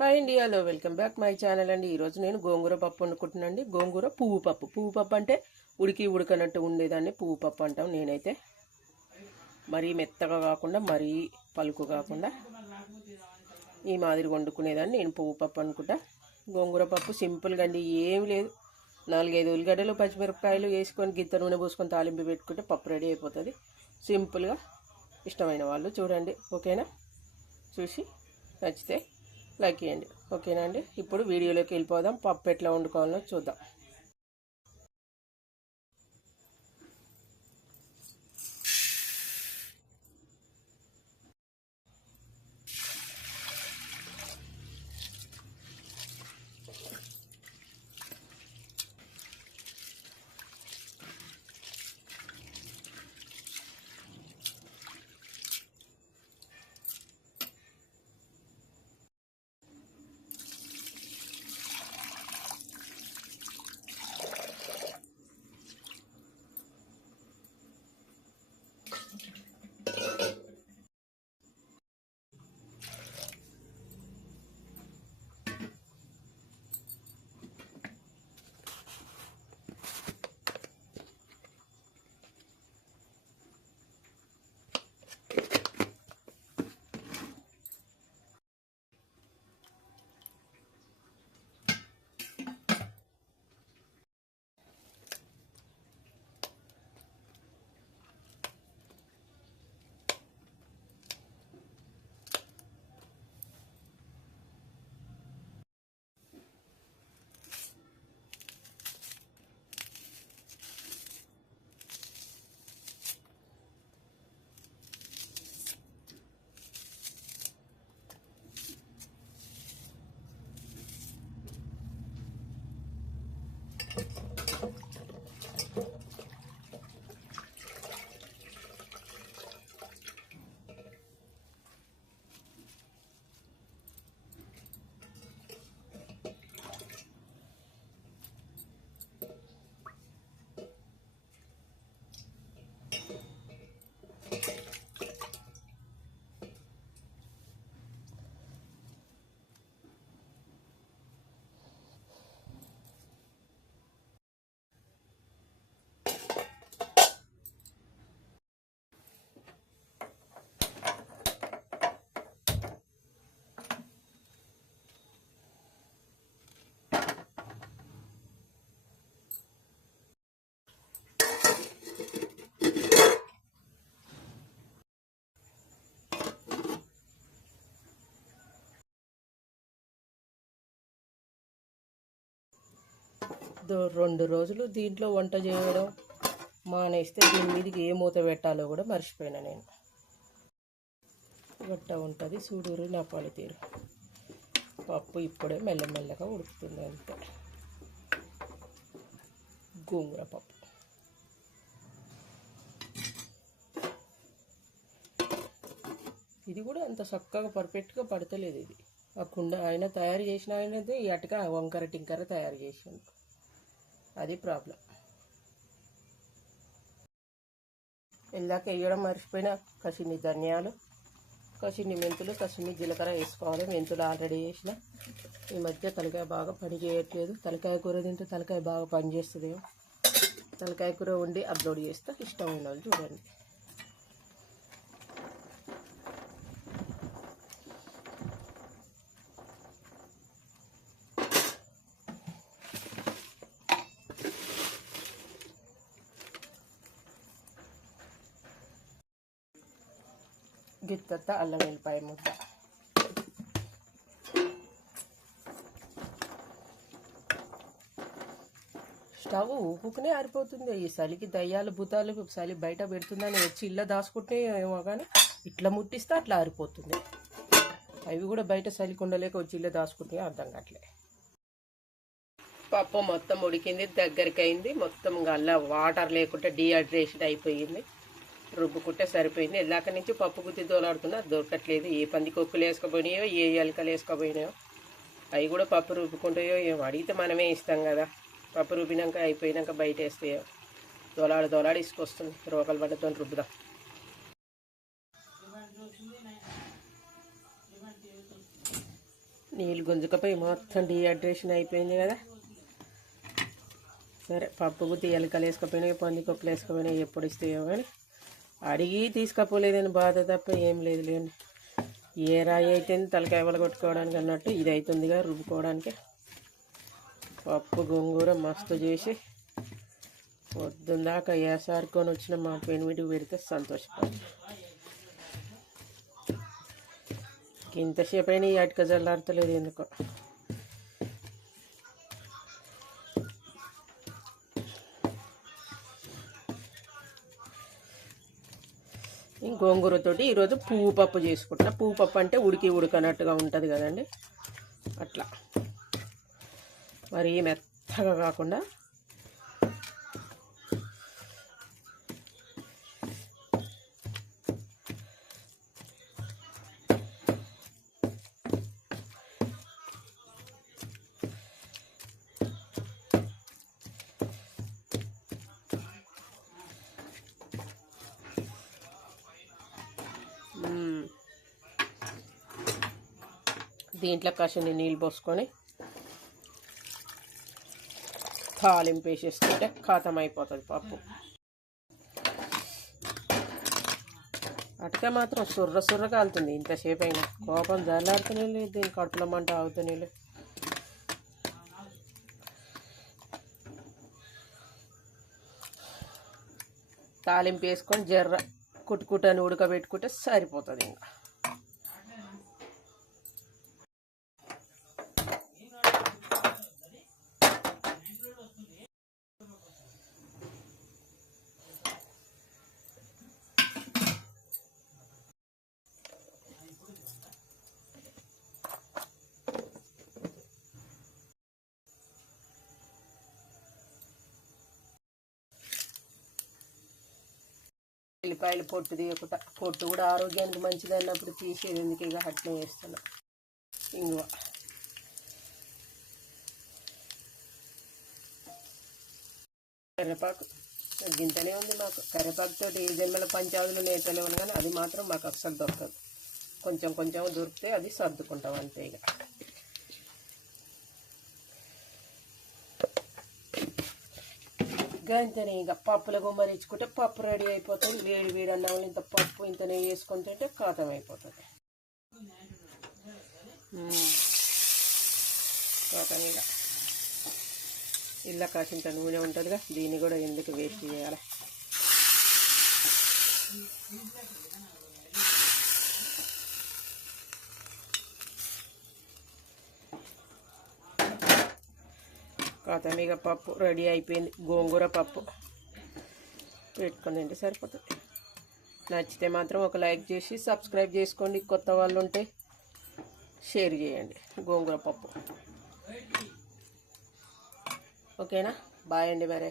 Hi అండి, hello, welcome back my channel అండి. ఈరోజు నేను గోంగూర పప్పు వండుకుంటున్నాను. గోంగూర పువ్వు పప్పు అంటే ఉడకనట్టు ఉండేదాన్ని పువ్వు పప్పు అంటాం. నేనైతే మరీ మెత్తగా కాకుండా మరీ పలుకు కాకుండా ఈ మాదిరి వండుకునేదాన్ని. నేను పువ్వు పప్పు అనుకుంటా. గోంగూర పప్పు సింపుల్గా అండి, ఏమి లేదు. 4-5 ఉల్లిగడ్డలు పచ్చిమిరపకాయలు వేసుకొని గిత్త నూనె పోసుకొని తాలింపు పెట్టుకుంటే పప్పు రెడీ అయిపోతుంది సింపుల్గా. ఇష్టమైన వాళ్ళు చూడండి, ఓకేనా? చూసి నచ్చితే లైక్ చేయండి, ఓకేనా అండి? ఇప్పుడు వీడియోలోకి వెళ్ళిపోదాం. పప్పు ఎట్లా వండుకోవాలో చూద్దాం. రెండు రోజులు దీంట్లో వంట చేయడం మానేస్తే దీని మీదకి ఏ మూత పెట్టాలో కూడా మర్చిపోయినా నేను. గట్ట ఉంటుంది చూడూరు నా పనితీరు. పప్పు ఇప్పుడే మెల్లమెల్లగా ఉడుకుతుంది అంతే. గోంగూర పప్పు ఇది కూడా అంత చక్కగా పర్ఫెక్ట్గా పడతలేదు. ఇది ఆ కుండ ఆయన తయారు చేసిన ఆయనది అటుగా వంకర టింకర తయారు చేసిండు, అది ప్రాబ్లం. ఇందాక వేయడం మర్చిపోయిన కసిన్ని ధనియాలు, కసిన్ని మెంతులు, కసిన్ని జీలకర్ర వేసుకోవాలి. మెంతులు ఆల్రెడీ వేసిన. ఈ మధ్య తలకాయ బాగా పని చేయట్లేదు. తలకాయ కూర తింటే తలకాయ బాగా పని చేస్తుందేమో. తలకాయ కూర వండి అప్లోడ్ చేస్తే ఇష్టమైన వాళ్ళు చూడండి. గిత్త అల్లం వెల్లిపాయ ముద్ద, స్టవ్ ఊపుకునే ఆరిపోతుంది. ఈ చలికి దయ్యాలు భూతాలు చలి బయట పెడుతుందని వచ్చి ఇళ్ళ దాచుకుంటే ఏమో కానీ ఇట్లా ముట్టిస్తే అట్లా ఆరిపోతుంది. అవి కూడా బయట చలికి ఉండలేక వచ్చి ఇళ్ళ దాచుకుంటే అర్థం కావట్లే. పప్పు మొత్తం ఉడికింది, దగ్గరికి అయింది. మొత్తం అలా వాటర్ లేకుండా డీహైడ్రేషన్ అయిపోయింది. రుబ్బుకుంటే సరిపోయింది. ఎల్లాక నుంచి పప్పు గుత్తి దోలాడుతున్నా దొరకట్లేదు. ఏ పంది కొక్కులు వేసుకోపోయినాయో, ఏ ఎలకలు వేసుకోపోయినాయో, అవి కూడా పప్పు రుబ్బుకుంటాయో ఏమో. అడిగితే మనమే ఇస్తాం కదా. పప్పు రుబ్బినాక అయిపోయినాక బయట వేస్తాయో. దోలాడి ఇసుకొస్తుంది. రోకలు పడ్డతో రుబ్బుదాం. నీళ్ళు గుంజుకపోయి మొత్తం డీహైడ్రేషన్ అయిపోయింది కదా. సరే పప్పుకు తీయలికలు వేసుకపోయినాయి, పందికొక్కలు వేసుకపోయినాయి, ఎప్పుడు ఇస్తాయో కానీ అడిగి తీసుకపోలేదని బాధ తప్ప ఏం లేదు లేండి. ఏ రాయి అయితే తలకాయ కొట్టుకోవడానికి అన్నట్టు ఇది అవుతుందిగా రుబ్బుకోవడానికి. పప్పు గోంగూర మస్తు చేసి పొద్దుందాకా ఏసారుకొని వచ్చిన మా పెనిమిటికి పెడితే సంతోషపడి ఇంతసేపు అయినా ఈ అటుక జల్లాడతలేదు ఎందుకో. గోంగూరతోటి ఈరోజు పువ్వు పప్పు చేసుకుంటున్నా. పువ్వు పప్పు అంటే ఉడకనట్టుగా ఉంటుంది కదండి, అట్లా మరీ మెత్తగా కాకుండా దీంట్లో కాసిన నీళ్ళు పోసుకొని తాలింపు వేసేసుకుంటే ఖాతం అయిపోతుంది పప్పు. అటుక మాత్రం సుర్ర కాలుతుంది ఇంతసేపు అయినా. కోపం జల్లాడుతూనే లేదు, దీని కడుపులో మంట ఆగుతూనే లేదు. తాలింపు వేసుకొని జర్ర కుట్టుకుట్టని ఉడకబెట్టుకుంటే సరిపోతుంది. ఇంకా ఉల్లిపాయలు పొట్టు తీయకుండా, పొట్టు కూడా ఆరోగ్యానికి మంచిది అన్నప్పుడు తీసేది ఎందుకు, ఇక అట్నే వేస్తున్నా. ఇంగువ కరివేపాకు గింతనే ఉంది మాకు. కరివేపాకుతో ఏ జన్మల పంచాదులు నేతలేవు కానీ అది మాత్రం మాకు అస్సలు దొరకదు. కొంచెం కొంచెం దొరికితే అది సర్దుకుంటాం అంతే. ఇక గంతనే ఇక పప్పుల గుమ్మరించుకుంటే పప్పు రెడీ అయిపోతుంది. వేడి వేడి అన్నం ఇంత పప్పు ఇంత నెయ్యి వేసుకొని తింటే ఖాతం అయిపోతుంది. ఖాతం ఇక ఇళ్ళ కాసింత నూనె ఉంటుందిగా, దీన్ని కూడా ఎందుకు వేస్ట్ చేయాలి. ఖాతం పప్పు రెడీ అయిపోయింది. గోంగూర పప్పు పెట్టుకొని తింటే సరిపోతుంది. నచ్చితే మాత్రం ఒక లైక్ చేసి సబ్స్క్రైబ్ చేసుకోండి. కొత్త వాళ్ళు ఉంటే షేర్ చేయండి. గోంగూర పప్పు ఓకేనా? బాయ్ అండి. మరే